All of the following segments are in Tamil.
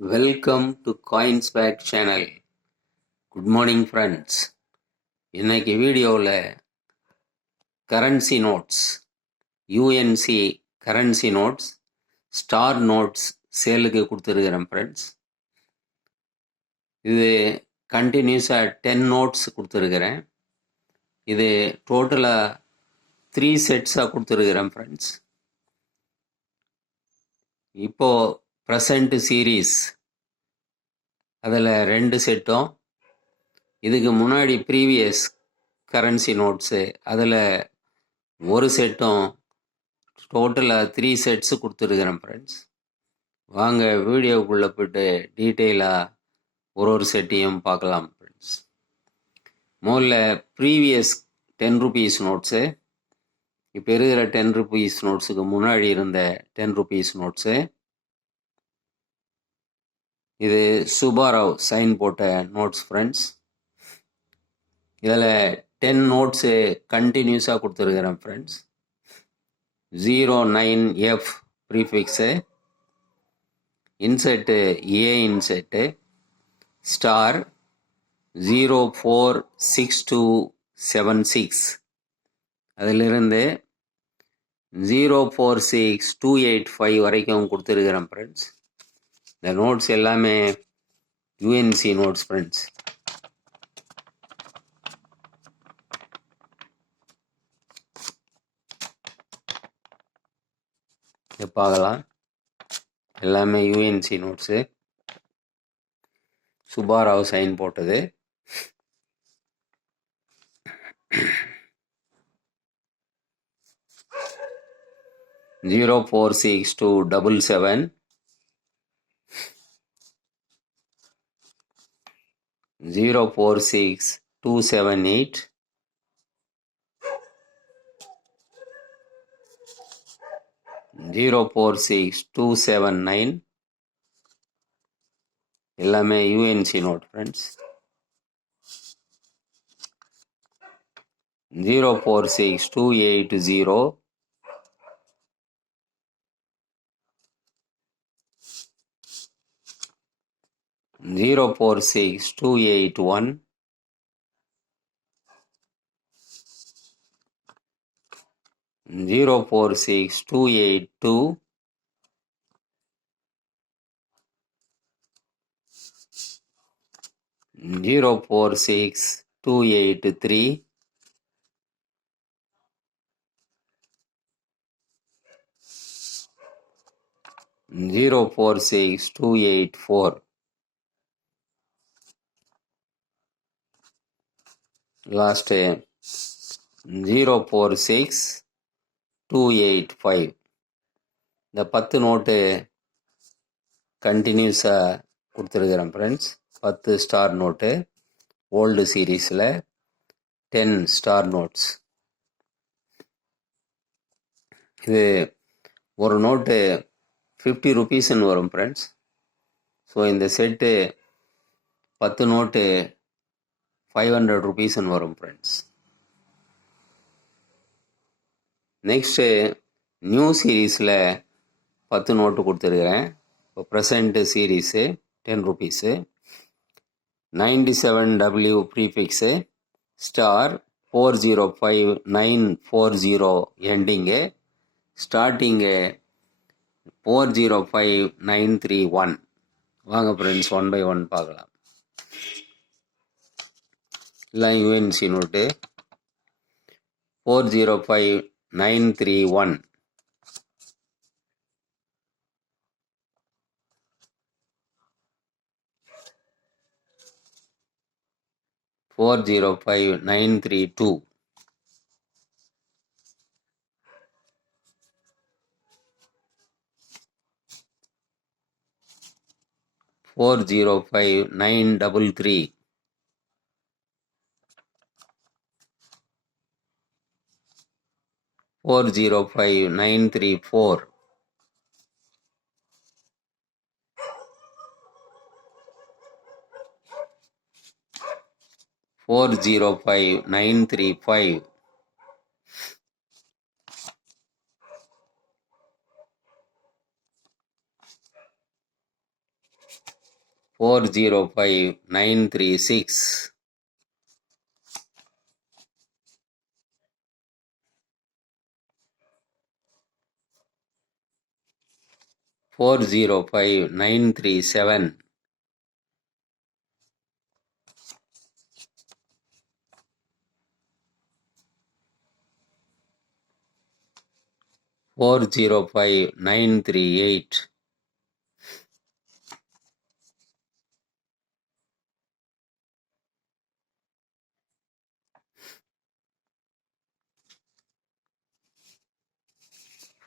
Welcome to Coinsback channel. Good morning friends. இன்னைக்கு வீடியோவில் currency notes, UNC currency notes, star notes சேலுக்கு கொடுத்துருக்கிறேன் ஃப்ரெண்ட்ஸ். இது கண்டினியூஸாக 10 நோட்ஸ் கொடுத்துருக்கிறேன். இது டோட்டலாக 3 செட்ஸாக கொடுத்துருக்கிறேன் ஃப்ரெண்ட்ஸ். இப்போது ப்ரெசண்ட் சீரீஸ் அதில் 2 செட்டும், இதுக்கு முன்னாடி ப்ரீவியஸ் கரன்சி நோட்ஸு அதில் ஒரு செட்டும், டோட்டலாக 3 செட்ஸு கொடுத்துருக்குறேன் ஃப்ரெண்ட்ஸ். வாங்க வீடியோக்குள்ளே போய்ட்டு டீட்டெயிலாக ஒரு செட்டையும் பார்க்கலாம் ஃப்ரெண்ட்ஸ். முதல்ல ப்ரீவியஸ் 10 ருபீஸ் நோட்ஸு, இப்போ இருக்கிற 10 ருபீஸ் நோட்ஸுக்கு முன்னாடி இருந்த 10 ருபீஸ் நோட்ஸு. இது சுபாராவ் சைன் போட்ட நோட்ஸ் ஃப்ரெண்ட்ஸ். இதில் 10 நோட்ஸு கண்டினியூஸாக கொடுத்துருக்குறேன் ஃப்ரெண்ட்ஸ். 09F ப்ரீஃபிக்ஸு, இன்செட்டு ஏ இன்செட்டு, ஸ்டார் 046276, அதிலிருந்து 046285 வரைக்கும் கொடுத்துருக்குறேன் ஃப்ரெண்ட்ஸ். இந்த நோட்ஸ் எல்லாமே யூஎன்சி நோட்ஸ் ஃப்ரெண்ட்ஸ். பார்க்கலாம், எல்லாமே யூஎன்சி நோட்ஸு, சுபாராவ் சைன் போட்டது. ஜீரோ 046277, 046278, 046279, எல்லாமே யூஎன்சி நோட் ஃப்ரெண்ட்ஸ். 046280, 046281, 046282, 046283, 046284, லாஸ்ட்டு 046285. இந்த 10 நோட்டு கண்டினியூஸாக கொடுத்துருக்குறேன் ஃப்ரெண்ட்ஸ். 10 ஸ்டார் நோட்டு, ஓல்டு சீரீஸில் 10 ஸ்டார் நோட்ஸ். இது ஒரு நோட்டு 50 ருபீஸ்ன்னு வரும் ஃப்ரெண்ட்ஸ். ஸோ இந்த செட்டு 10 நோட்டு 500 ருபீஸ்ன்னு வரும் ஃப்ரெண்ட்ஸ். நெக்ஸ்ட்டு நியூ சீரீஸில் 10 நோட்டு கொடுத்துருக்குறேன். இப்போ present series 10 rupees, 97W prefix, star 405940 ending, starting 405931. வாங்க ஃப்ரெண்ட்ஸ், 1 by 1 பார்க்கலாம். எல்லாம் யூஎன்சி நோட்டு. 405931, 405932, 405933, 405934, 405935, 405936, 405936. 405937. 405938.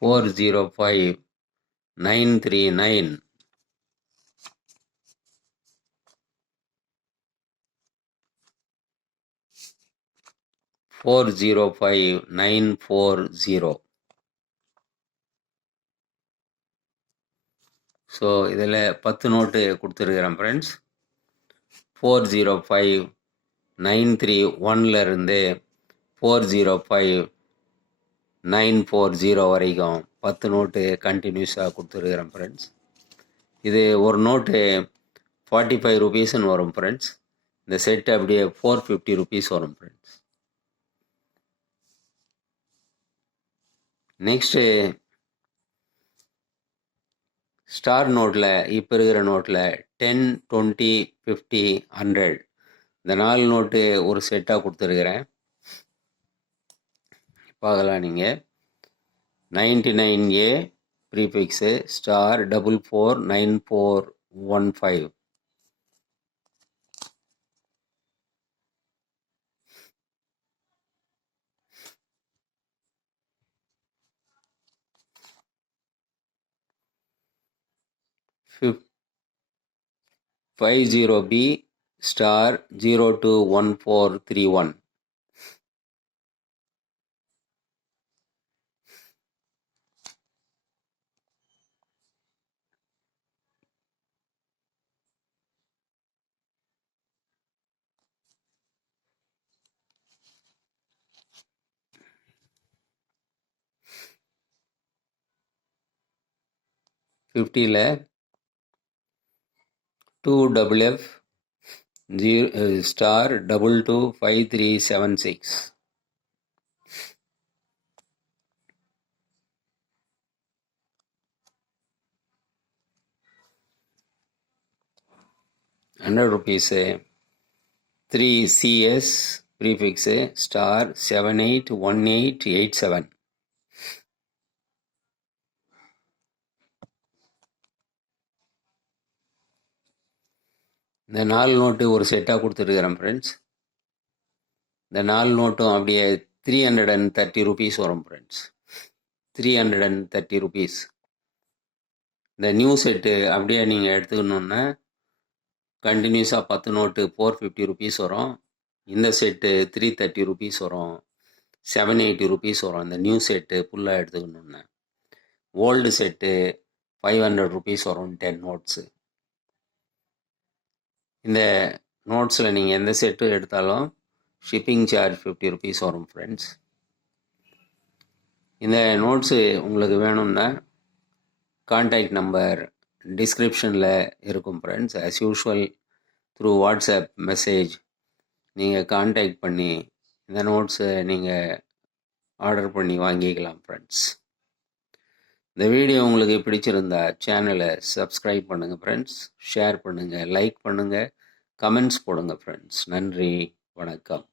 405939. 405940. ஸோ இதில் 10 நோட்டு கொடுத்துருக்குறேன் ஃப்ரெண்ட்ஸ். 405931 405940 வரைக்கும் 10 நோட்டு கண்டினியூஸாக கொடுத்துருக்குறேன் ஃப்ரெண்ட்ஸ். இது ஒரு நோட்டு 45 rupeesன்னு வரும் ஃப்ரெண்ட்ஸ். இந்த செட் அப்படியே 450 rupees வரும் ஃப்ரெண்ட்ஸ். நெக்ஸ்ட்டு ஸ்டார் நோட்டில் இப்போ இருக்கிற நோட்டில் 10, 20, 50, 100 இந்த 4 நோட்டு ஒரு செட்டாக கொடுத்துருக்குறேன். பார்க்கலாம் நீங்கள். 99A prefix star 449415. 50B star 021431. 50ல் 2FF star 225376. 100 rupees 3CS prefix star 781887. இந்த 4 நோட்டு ஒரு செட்டாக கொடுத்துருக்குறேன் ஃப்ரெண்ட்ஸ். இந்த 4 நோட்டும் அப்படியே 330 rupees வரும் ஃப்ரெண்ட்ஸ். 330 rupees. இந்த நியூ செட்டு அப்படியே நீங்கள் எடுத்துக்கணுன்னா கண்டினியூஸாக 10 நோட்டு 450 rupees வரும். இந்த செட்டு 330 rupees வரும். 780 rupees வரும் இந்த நியூ செட்டு ஃபுல்லாக எடுத்துக்கணுன்னா. ஓல்டு செட்டு 500 rupees வரும் 10 நோட்ஸு. இந்த நோட்ஸில் நீங்கள் எந்த செட்டு எடுத்தாலும் ஷிப்பிங் சார்ஜ் 50 rupees வரும் ஃப்ரெண்ட்ஸ். இந்த நோட்ஸு உங்களுக்கு வேணும்னா கான்டாக்ட் நம்பர் டிஸ்கிரிப்ஷனில் இருக்கும் friends. As usual through WhatsApp message நீங்கள் கான்டாக்ட் பண்ணி இந்த நோட்ஸை நீங்கள் ஆர்டர் பண்ணி வாங்கிக்கலாம் ஃப்ரெண்ட்ஸ். இந்த வீடியோ உங்களுக்கு பிடிச்சிருந்தா சேனலை சப்ஸ்கிரைப் பண்ணுங்கள் ஃப்ரெண்ட்ஸ். ஷேர் பண்ணுங்கள், லைக் பண்ணுங்கள், கமெண்ட்ஸ் போடுங்க ஃப்ரெண்ட்ஸ். நன்றி, வணக்கம்.